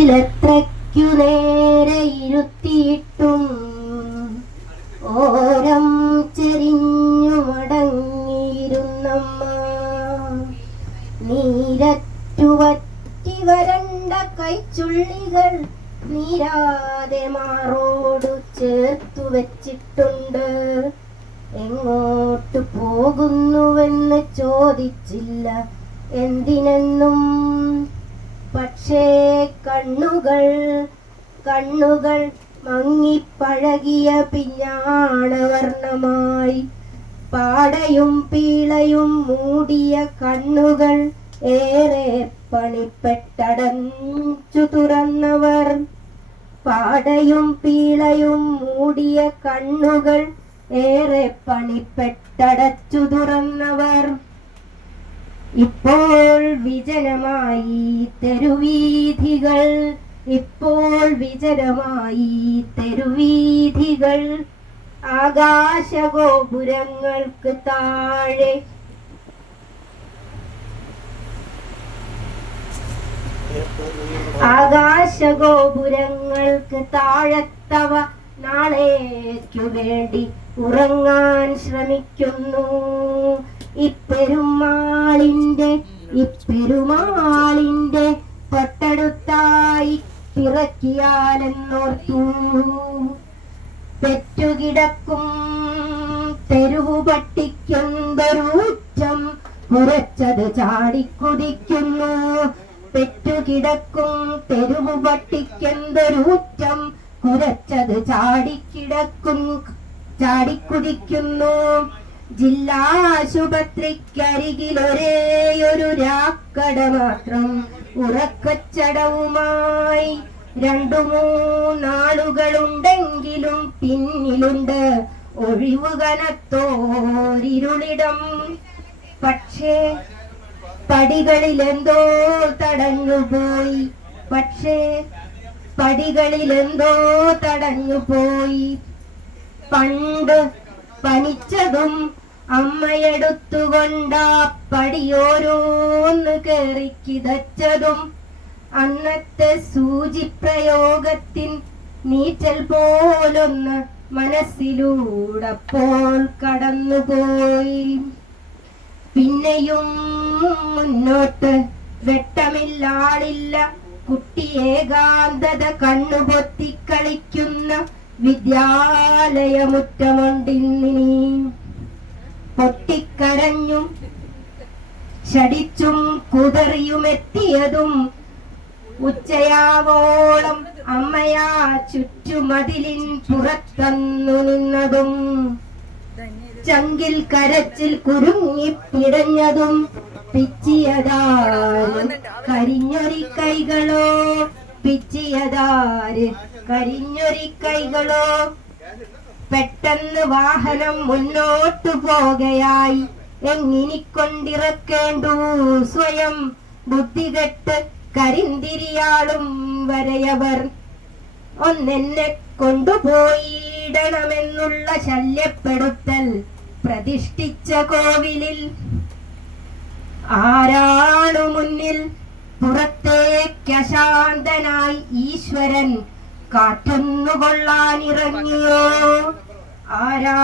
മുമ്പിലെത്രയ്ക്കു നേരെ ഇരുത്തിയിട്ടും ഓരം ചെരിഞ്ഞു മടങ്ങിയിരുന്നമ്മ. നീരറ്റുവറ്റി വരണ്ട കൈച്ചുള്ളികൾ നീരാതെ മാറോടു ചേർത്തു വെച്ചിട്ടുണ്ട്. എങ്ങോട്ട് പോകുന്നുവെന്ന് ചോദിച്ചില്ല. എന്തിനെന്നും പക്ഷേ കണ്ണുകൾ കണ്ണുകൾ മങ്ങിപ്പഴകിയ പിഞ്ഞാണവർണമായി. പാടയും പീളയും മൂടിയ കണ്ണുകൾ ഏറെ പണിപ്പെട്ടടഞ്ചു തുറന്നവർ. പാടയും പീളയും മൂടിയ കണ്ണുകൾ ഏറെ പണിപ്പെട്ടടച്ചു തുറന്നവർ. ഇപ്പോൾ വിജനമായി തെരുവീഥികൾ. ഇപ്പോൾ വിജനമായി തെരുവീഥികൾ. ആകാശഗോപുരങ്ങൾക്ക് താഴെ. ആകാശഗോപുരങ്ങൾക്ക് താഴത്തവ നാളേക്കു വേണ്ടി ഉറങ്ങാൻ ശ്രമിക്കുന്നു. ഇപ്പെരുമാളിന്റെ ഇപ്പെരുമാളിന്റെ തൊട്ടടുത്തായി പിറക്കിയാലെന്നോർത്തു പെറ്റുകിടക്കും തെരുവു പട്ടിക്കൊണ്ടൊരൂറ്റം ഉറച്ചത് ചാടിക്കുതിക്കുന്നു. പെറ്റുകിടക്കും തെരുവു പട്ടിക്കെന്തൊരൂറ്റം കുരച്ചത് ചാടിക്കിടക്കും ചാടിക്കുതിക്കുന്നു. ജില്ലാശുപത്രിക്കരികിൽ ഒരു രാക്കട മാത്രം ഉറക്കച്ചടവുമായി രണ്ടു മൂന്നാളുകളുണ്ടെങ്കിലും പിന്നിലുണ്ട് ഒഴിവുകനത്തോരിരുളിടം. പക്ഷേ പടികളിലെന്തോ തടഞ്ഞുപോയി. പക്ഷേ പടികളിലെന്തോ തടഞ്ഞുപോയി. പണ്ട് പനിച്ചതും അമ്മയെടുത്തുകൊണ്ടാ പടിയോരോന്ന് കേറി കിതച്ചതും. അന്നത്തെ സൂചിപ്രയോഗത്തിൻ നീറ്റൽ പോലൊന്ന് മനസ്സിലൂടപ്പോൾ കടന്നുപോയി. പിന്നെയും മുന്നോട്ട് വെട്ടമില്ലാളില്ല. കുട്ടി ഏകാന്തത കണ്ണുപൊത്തിക്കളിക്കുന്ന വിദ്യാലയമുറ്റമുണ്ടിന്നിനി പൊട്ടിക്കരഞ്ഞും ഷടിച്ചും കുതറിയുമെത്തിയതും ഉച്ചയാവോളം അമ്മയാ ചുറ്റുമതിലിൻ പുറത്തന്നു നിന്നതും ചങ്കിൽ കരച്ചിൽ കുരുങ്ങിപ്പിടഞ്ഞതും പിച്ചിയതാരും കരിഞ്ഞൊരി കൈകളോ പിച്ചിയതാര് കരിഞ്ഞൊരി കൈകളോ പെട്ടെന്ന് വാഹനം മുന്നോട്ടു പോകയായി. എങ്ങിനിക്കൊണ്ടിറക്കേണ്ടു? സ്വയം ബുദ്ധികെട്ട് കരിന്തിരിയാളും വരയവർ. ഒന്നെന്നെ കൊണ്ടുപോയിടണമെന്നുള്ള ശല്യപ്പെടുത്തൽ പ്രതിഷ്ഠിച്ച കോവിലിൽ. ആരാണു മുന്നിൽ പുറത്തേക്കശാന്തനായി ഈശ്വരൻ കാറ്റൊന്നു കൊള്ളാനിറങ്ങിയോ ആരാ